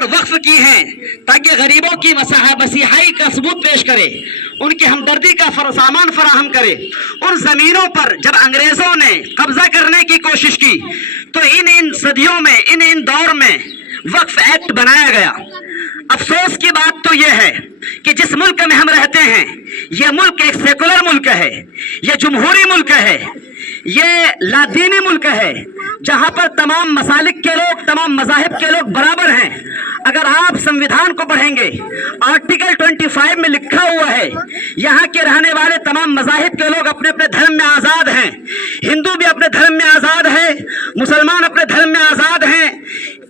پر وقف کی ہیں تاکہ غریبوں کی مسیحائی کا ثبوت پیش کرے، ان کی ہمدردی کا سامان فراہم کرے۔ ان زمینوں پر جب انگریزوں نے قبضہ کرنے کی کوشش کی تو ان صدیوں میں ان دور میں وقف ایکٹ بنایا گیا۔ افسوس کی بات تو یہ ہے کہ جس ملک میں ہم رہتے ہیں یہ ملک ایک سیکولر ملک ہے، یہ جمہوری ملک ہے، یہ لادینی ملک ہے، جہاں پر تمام مسالک کے لوگ، تمام مذاہب کے لوگ برابر ہیں۔ اگر آپ سنویدھان کو پڑھیں گے، آرٹیکل 25 میں لکھا ہوا ہے یہاں کے رہنے والے تمام مذاہب کے لوگ اپنے اپنے دھرم میں آزاد ہیں۔ ہندو بھی اپنے دھرم میں آزاد ہے، مسلمان اپنے دھرم میں آزاد ہیں،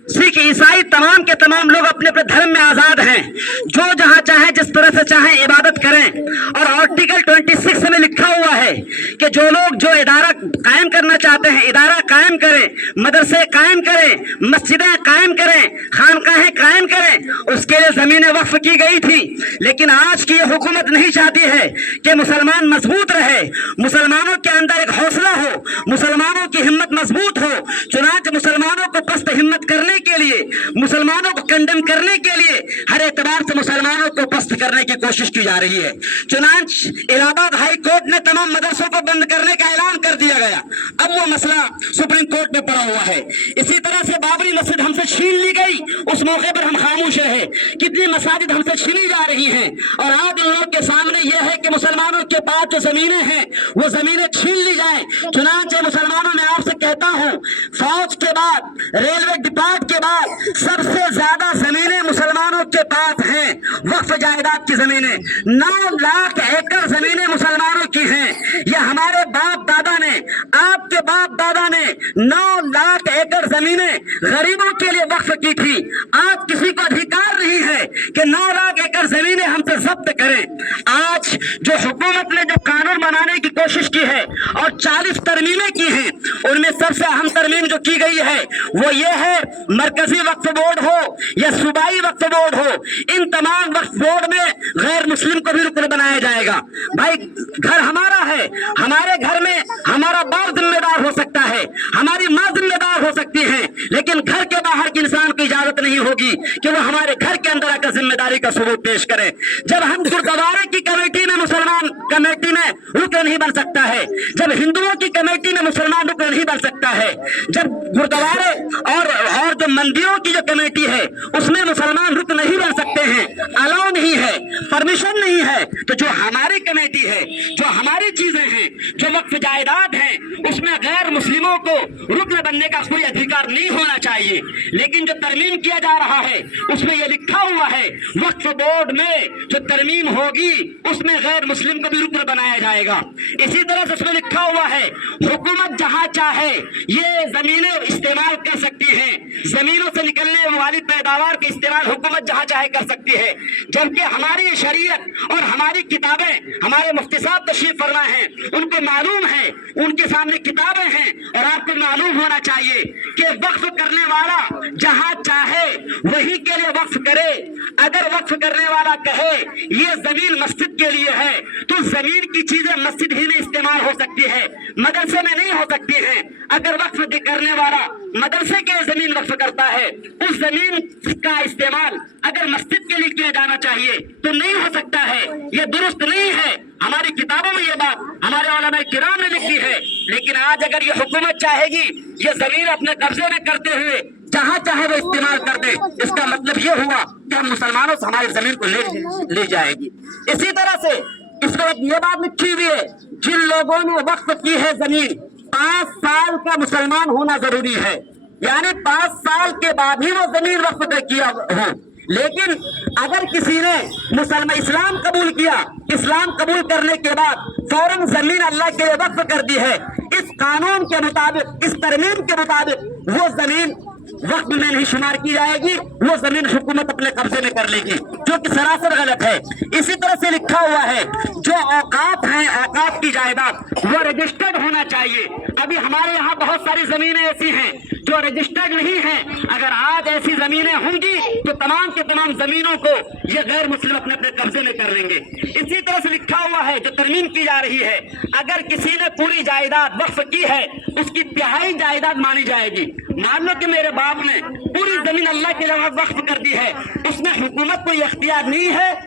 سکھ عیسائی تمام کے تمام لوگ اپنے اپنے دھرم میں آزاد ہیں، جو جہاں چاہیں جس طرح سے چاہیں عبادت کریں۔ اور آرٹیکل 26 میں لکھا ہوا ہے کہ جو لوگ جو ادارہ قائم کرنا چاہتے ہیں ادارہ قائم کریں، مدرسے قائم کریں، مسجدیں قائم کریں، خانقاہیں قائم کریں۔ اس کے لیے زمینیں وقف کی گئی تھی، لیکن آج کی یہ حکومت نہیں چاہتی ہے کہ مسلمان مضبوط رہے، مسلمانوں کے اندر ایک حوصلہ ہو، مسلمانوں کی ہمت مضبوط ہو۔ چنانچہ مسلمانوں کو پست ہمت کرنے کے لیے، مسلمانوں کو کنڈم کرنے کے لیے ہر اعتبار سے مسلمانوں کو پست کرنے کی کوشش کی جا رہی ہے۔ چنانچہ الہ آباد ہائی کورٹ نے تمام مدرسوں کو بند کرنے کا اعلان کر دیا گیا، اب وہ مسئلہ سپریم کورٹ میں پڑا ہوا ہے۔ اسی طرح سے بابری مسجد ہم سے چھین لی گئی، اس موقع پر ہم خاموش رہے۔ کتنی مساجد ہم سے چھینی جا رہی ہیں، اور آج ان لوگوں کے سامنے یہ ہے کہ مسلمانوں کے پاس جو زمینیں ہیں وہ زمینیں چھین لی جائیں۔ چنانچہ مسلمانوں میں آپ سے کہتا ہوں، فوج کے بعد، ریلوے ڈپارٹ کے بعد سب سے زیادہ زمینیں مسلمانوں کے پاس ہیں، وقف جائیداد کی زمینیں 9 لاکھ ایکڑ زمینیں مسلمانوں کی ہیں۔ یہ ہمارے باپ دادا نے، آپ کے باپ دادا نے 9 لاکھ ایکڑ زمینیں غریبوں کے لیے وقف کی تھی۔ آج کسی کو ادھیکار نہیں ہے کہ 9 لاکھ ایکڑ زمینیں ہم سے ضبط کریں۔ آج جو حکومت نے جو قانون بنانے کی کوشش کی ہے اور 40 ترمیمیں کی ہیں، ان میں سب سے اہم ترمیم جو کی گئی ہے وہ یہ ہے، مرکزی وقف بورڈ ہو یا صوبائی وقف بورڈ ہو، ان تمام وقف بورڈ میں غیر مسلم کو بھی رکن بنایا جائے گا۔ بھائی گھر ہمارا ہے، ہمارے گھر میں ہمارا باپ ذمہ دار ہو سکتا ہے، ہماری ماں ذمہ دار ہو سکتی ہے، لیکن گھر کے باہر کے انسان کی اجازت نہیں ہوگی کہ وہ ہمارے گھر کے اندر آ کر ذمہ داری کا ثبوت پیش کرے۔ جب ہم گردوارے کی کمیٹی میں مسلمان کمیٹی میں رکن نہیں بن سکتا ہے، جب ہندوؤں کی کمیٹی میں مسلمان رکن نہیں بن سکتا ہے، جب گردوارے اور جو مندروں کی جو کمیٹی ہے اس میں مسلمان رکن نہیں بن سکتے ہیں، الاؤ نہیں ہے، پرمیشن نہیں ہے، تو جو ہماری کمیٹی ہے، جو ہماری چیزیں ہیں، جو وقف جائیداد ہیں، اس میں غیر مسلموں کو رکن بننے کا کوئی ادھیکار نہیں ہونا چاہیے۔ لیکن جو ترمیم کیا جا رہا ہے اس میں یہ لکھا ہوا ہے وقف بورڈ میں جو ترمیم ہوگی اس میں غیر مسلم کو بھی رکن بنایا جائے گا۔ اسی طرح سے اس میں لکھا ہوا ہے حکومت جہاں چاہے یہ زمینیں استعمال کر سکتی ہیں، زمینوں سے نکلنے والی پیداوار کا استعمال حکومت جہاں چاہے کر سکتی ہے، جبکہ ہماری شریعت اور ہماری کتابیں، ہمارے مفتی صاحب تشریف فرما ہیں، ان کو معلوم ہے، ان کے سامنے کتابیں ہیں، اور آپ کو معلوم ہونا چاہیے کہ وقف کرنے والا جہاں چاہے وہی کے لیے وقف کرے۔ اگر وقف کرنے والا کہے یہ زمین مسجد کے لیے ہے تو زمین کی چیزیں مسجد ہی میں استعمال ہو سکتی ہے، مدرسے میں نہیں ہو سکتی ہیں۔ اگر وقف کرنے والا مدرسے کے زمین وقف کرتا ہے، اس زمین کا استعمال اگر مسجد کے لیے کیا جانا چاہیے تو نہیں ہو سکتا ہے، یہ درست نہیں ہے۔ ہماری کتابوں میں یہ بات ہمارے علماء کرام نے لکھی ہے، لیکن آج اگر یہ حکومت چاہے گی یہ زمین اپنے قبضے میں کرتے ہوئے جہاں چاہے وہ استعمال کر دے، اس کا مطلب یہ ہوا کہ ہم مسلمانوں سے ہماری زمین کو لے جائے گی۔ اسی طرح سے اس میں یہ بات لکھی ہوئی ہے، جن لوگوں نے وقف کی ہے زمین 5 سال کا مسلمان ہونا ضروری ہے، یعنی 5 سال کے بعد ہی وہ زمین وقف کیا ہو۔ لیکن اگر کسی نے اسلام قبول کیا، اسلام قبول کرنے کے بعد فوراً زمین اللہ کے لیے وقف کر دی ہے، اس قانون کے مطابق، اس ترمیم کے مطابق وہ زمین وقف میں نہیں شمار کی جائے گی، وہ زمین حکومت اپنے قبضے میں کر لے گی، جو کہ سراسر غلط ہے۔ اسی طرح سے لکھا ہوا ہے جو اوقاف ہیں، اوقاف کی جائیداد وہ رجسٹرڈ ہونا چاہیے۔ ابھی ہمارے یہاں بہت ساری زمینیں ایسی ہیں جو رجسٹرڈ نہیں ہیں، اگر آج ایسی زمینیں ہوں گی تو تمام کے تمام زمینوں کو یہ غیر مسلم اپنے اپنے قبضے میں کر لیں گے۔ اسی طرح سے لکھا ہوا ہے جو ترمیم کی جا رہی ہے، اگر کسی نے پوری جائیداد وقف کی ہے اس کی تہائی جائیداد مانی جائے گی۔ مان لو کہ میرے باپ نے پوری زمین اللہ کے لیے وقف کر دی ہے، اس میں حکومت کو یہ اختیار نہیں ہے